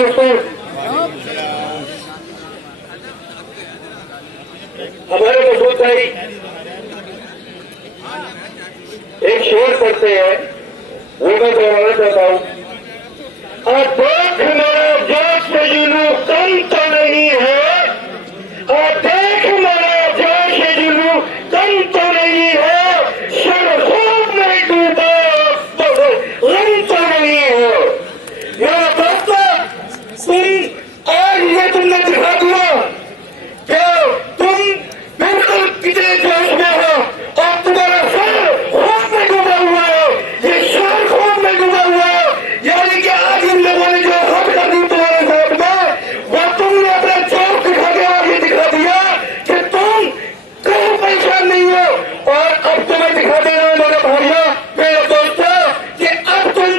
दोस्तों, हमारे मसूद भाई एक शेर पढ़ते हैं, वो मैं दोहराना चाहता हूँ। अब देख मेरा जोश से जुनू कम तो नहीं है, अब देख मेरा जोश से जुनू कम तो नहीं है, शर्खों में डूबा तो गम तो नहीं है। मेरा दोस्तों, तुम आज ये तुमने दिखा दिया कि तुम बिल्कुल कितने जोश में हो और तुम्हारा सर खून में डूबा हुआ है, ये शहर खून में डूबा हुआ है। यानी कि आज इन लोगों ने जो हद कर दी तुम्हारे साथ में, वो तुमने अपना जोश दिखा के आगे दिखा दिया कि तुम कहीं परेशान नहीं हो। और अब तुम्हें दिखा दे रहा हूं मेरे भाइयों, मेरे दोस्तों, कि अब तुम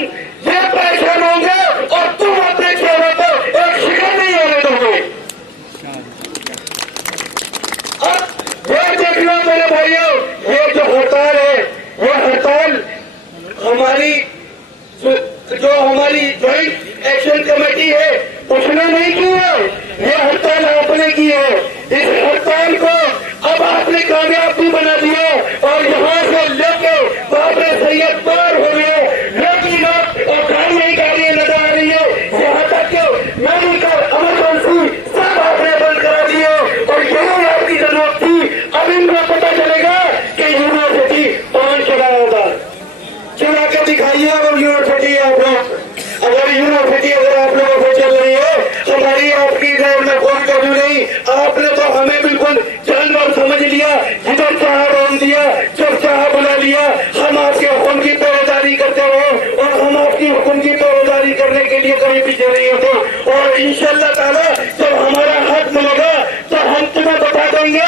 ये परेशान होंगे और तुम अपने चेहरे पर एक शिकन नहीं होने दोगे। अब ये देखना मेरे भाइयों, ये जो हड़ताल है, ये हड़ताल हमारी जो हमारी ज्वाइंट एक्शन कमेटी है उसने नहीं की है, ये हड़ताल आपने की है। इस हड़ताल को अब आपने कामयाब भी बना दिया और यहाँ से लेके बाबरे सैयद पार हो गए, लेकिन और गाड़ियां नजर आ रही है, यहाँ तक के मेडिकल इमरजेंसी सब आपने बंद करा दिए। और यही आपकी जरूरत थी। अब इनको पता चलेगा कि यूनिवर्सिटी कौन चलाया था। चला के दिखाइए अगर यूनिवर्सिटी आप लोग, अगर यूनिवर्सिटी अगर आप लोगों को चल रही है, हमारी आपकी गैर में कोई कभी नहीं। आपने तो हमें बिल्कुल जानवर समझ लिया, जिधर चाह रोन दिया, जब चाह बुला लिया। हम आपके हुक्म की पहरेदारी करते रहे और हम आपकी हुक्म की पहरेदारी करने के लिए कभी पीछे नहीं होते। और इंशाअल्लाह ताला जब हमारा हक मिलेगा तो हम तुम्हें बता देंगे,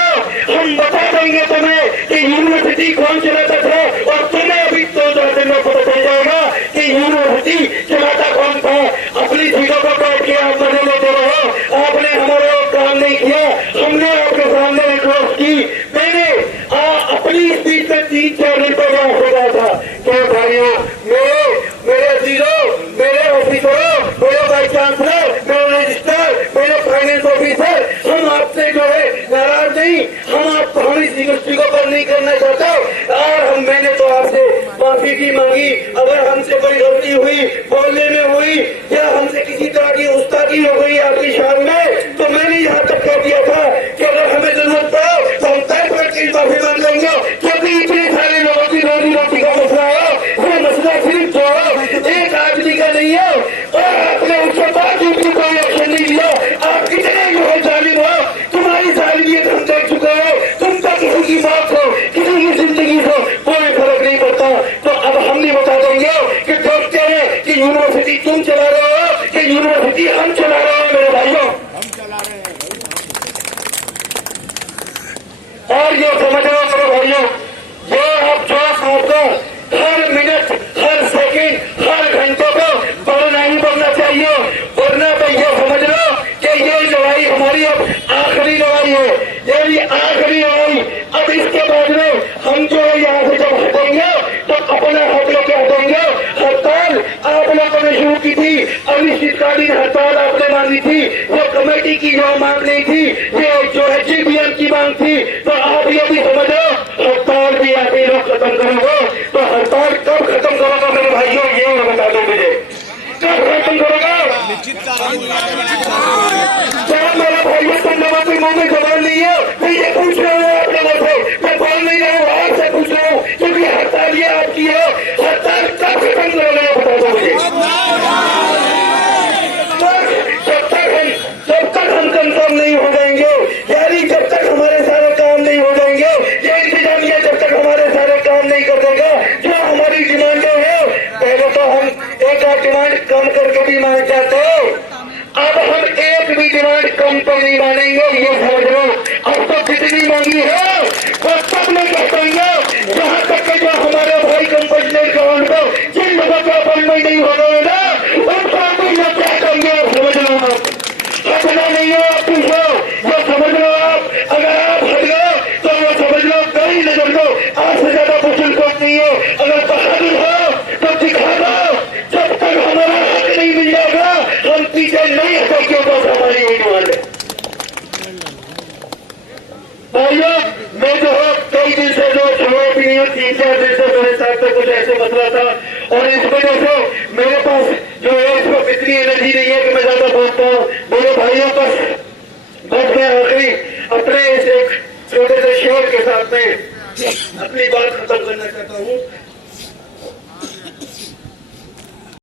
हम बता देंगे तुम्हें कि यूनिवर्सिटी कौन चलाता था। और तुम्हें अभी 2-4 दिन में पता चल जाएगा कि यूनिवर्सिटी चलाता कौन था। अपनी सीटों पर बैठ के आप मजे लेते रहो, आपने हमारे काम नहीं किया। हमने आपके सामने रिक्वेस्ट की, मैंने अपनी स्पीच में 3-4 दिन पहले आपसे कहा था कि भाइयों, मेरे अजीजों, मेरे ऑफिसरों, मेरे वाइस चांसलर, मेरे रजिस्ट्रार, मेरे फाइनेंस ऑफिसर, हम आपसे जो है नाराज नहीं, हम आपको हमारी यूनिवर्सिटी को बंद नहीं करना चाहते। और मैंने तो आपसे माफी की मांगी, अगर हमसे कोई गलती हुई, बोलने में हुई या हमसे किसी तरह की उस्तादी हो गई आपकी शान में, तो मैंने यहाँ तक कह दिया था कि अगर हमें जरूरत पड़े तो हम तय करके माफी मांग लेंगे। क्योंकि इतने सारे लोगों की रोजी का मसला है, वो मसला सिर्फ जो है एक आदमी का नहीं है। और आपने उसके बावजूद भी कोई एक्शन नहीं लिया। आप कितने जो है जालिम हो, तुम्हारी जालिमियत हम देख चुके हो। तुम तो किसी की बात हो, किसी की जिंदगी हो, कोई फर्क नहीं पड़ता। तो अब हम भी बता देंगे कि देखते हैं कि यूनिवर्सिटी तुम चला रहे हो कि यूनिवर्सिटी हम चला रहे हैं। मेरे भाइयों, और ये समझ लो मेरे भाइयों, ये अब जो आपको हर मिनट, हर सेकंड, हर घंटे को बढ़ना ही बढ़ना चाहिए। वरना तो ये समझ लो कि ये लड़ाई हमारी अब आखिरी लड़ाई है, ये भी आखिरी लड़ाई। अब इसके बाद में हम जो है यहाँ से जब हटेंगे तो अपना हक लेके हटेंगे। हड़ताल आप लोगों ने शुरू की थी, अनिश्चितकालीन हड़ताल आपने मांगी थी, वो कमेटी की जो मांग नहीं थी, ये जो है जीबीएम की मांग थी। तो आप ये भी समझो हड़ताल भी आप लोग खत्म करोगे। तो हड़ताल कब खत्म करोगे मेरे भाइयों, ये बता दो मुझे, कब खत्म करोगे? क्या मेरे भाइयों तुम लोगों के मुंह में जवान नहीं है? मैं ये पूछ रहा हूँ आप लोगों से, मैं बोल नहीं रहा हूँ, आपसे पूछ रहा हूँ, क्योंकि हड़ताल ये आपकी है। हड़ताल कब खत्म करोगे बता दो मुझे। जब तक हम कंफर्म नहीं हो जाएंगे, यानी जब तक हमारे सारे काम नहीं हो जाएंगे, ये इंतजामिया जब तक हमारे सारे काम नहीं कर देगा, जो हमारी डिमांडें हैं, पहले तो हम एक आध डिमांड कम करके भी मान जाते हैं, अब हम एक भी डिमांड कम पर नहीं मानेंगे, ये समझ लो। अब तो जितनी मांगी है वो सब में कह पाएंगे। यहाँ तक कि जो हमारे भाई कंपनी ग्राउंड पर जिन लोगों का अपॉइंटमेंट नहीं हो रहे ना, उनका भी ये क्या करेंगे समझ लो। आप हटना नहीं है, आप पूछो, ये समझ लो। आप अगर आप हट गए तो वो समझ लो कहीं नजर लो, आपसे ज्यादा मुश्किल कोई नहीं है। अगर बहादुर हो तो दिखा दो, जब तक हमारा हक नहीं मिल जाएगा हम पीछे नहीं यही डिमांड है। भाइयों, मैं जो है कई दिन से जो छुआ भी नहीं हूँ, 3-4 दिन से मेरे साथ में कुछ ऐसे मसला था और इस वजह से मेरे पास जो है इस वक्त इतनी एनर्जी नहीं है कि मैं ज्यादा बोलता हूँ। मेरे भाइयों बस मैं आखिरी अपने इस एक छोटे से शेर के साथ में अपनी बात खत्म करना चाहता हूँ।